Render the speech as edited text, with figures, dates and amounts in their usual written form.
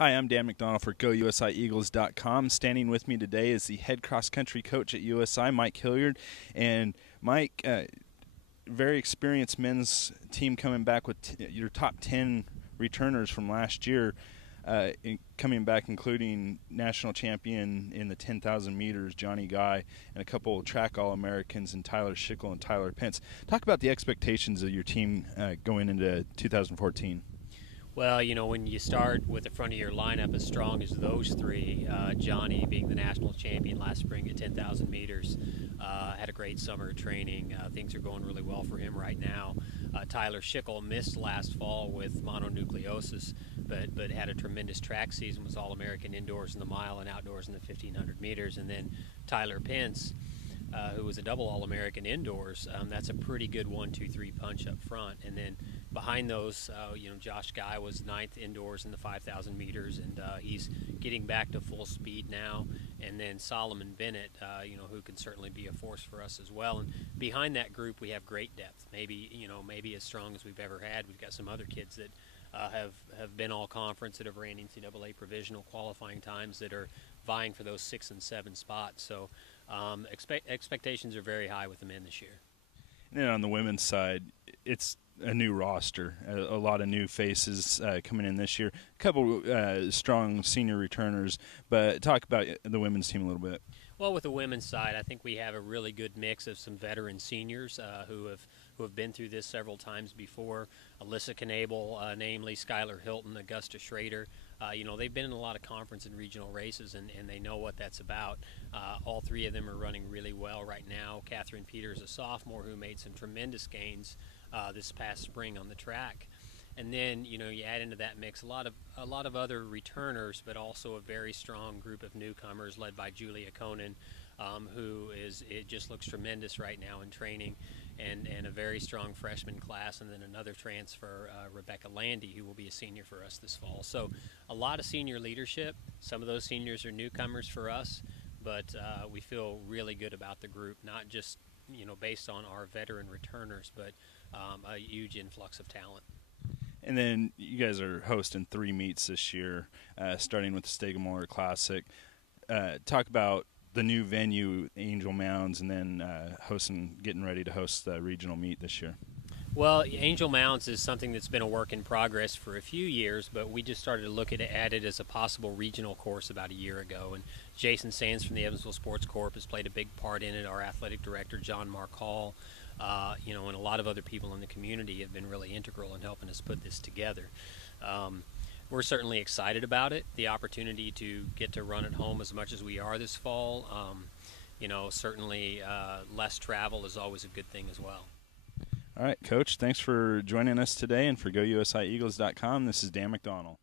Hi, I'm Dan McDonnell for GoUSIEagles.com. Standing with me today is the head cross-country coach at USI, Mike Hillyard. And Mike, very experienced men's team coming back with your top 10 returners from last year, coming back including national champion in the 10,000 meters, Johnny Guy, and a couple of track All-Americans in Tyler Schickel and Tyler Pence. Talk about the expectations of your team going into 2014. Well, you know, when you start with the front of your lineup as strong as those three, Johnny being the national champion last spring at 10,000 meters, had a great summer of training. Things are going really well for him right now. Tyler Schickel missed last fall with mononucleosis, but had a tremendous track season, was All-American indoors in the mile and outdoors in the 1,500 meters. And then Tyler Pence, who was a double All-American indoors. That's a pretty good 1-2-3 punch up front. And then behind those, Josh Guy was 9th indoors in the 5,000 meters, and he's getting back to full speed now. And then Solomon Bennett, who can certainly be a force for us as well. And behind that group, we have great depth. Maybe as strong as we've ever had. We've got some other kids that have been all conference, that have ran NCAA provisional qualifying times, that are vying for those 6 and 7 spots. So expectations are very high with the men this year. And then on the women's side, it's a new roster, a lot of new faces coming in this year. A couple strong senior returners, but talk about the women's team a little bit. Well, with the women's side, I think we have a really good mix of some veteran seniors who have been through this several times before. Alyssa Knable, namely Skylar Hilton, Augusta Schrader. They've been in a lot of conference and regional races, and they know what that's about. All three of them are running really well right now. Catherine Peters, a sophomore, who made some tremendous gains this past spring on the track. And then, you add into that mix a lot of other returners, but also a very strong group of newcomers led by Julia Conan, it just looks tremendous right now in training, and a very strong freshman class, and then another transfer, Rebecca Landy, who will be a senior for us this fall. So a lot of senior leadership. Some of those seniors are newcomers for us, but we feel really good about the group, not just based on our veteran returners, but a huge influx of talent. And then you guys are hosting 3 meets this year, starting with the Stegemoller Classic. Talk about the new venue, Angel Mounds, and then getting ready to host the regional meet this year. Well, Angel Mounds is something that's been a work in progress for a few years, but we just started to look at it as a possible regional course about a year ago. And Jason Sands from the Evansville Sports Corp has played a big part in it. Our athletic director, John Mark Hall, and a lot of other people in the community have been really integral in helping us put this together. We're certainly excited about it, the opportunity to get to run at home as much as we are this fall. Certainly less travel is always a good thing as well. All right, Coach, thanks for joining us today. And for GoUSIEagles.com, this is Dan McDonnell.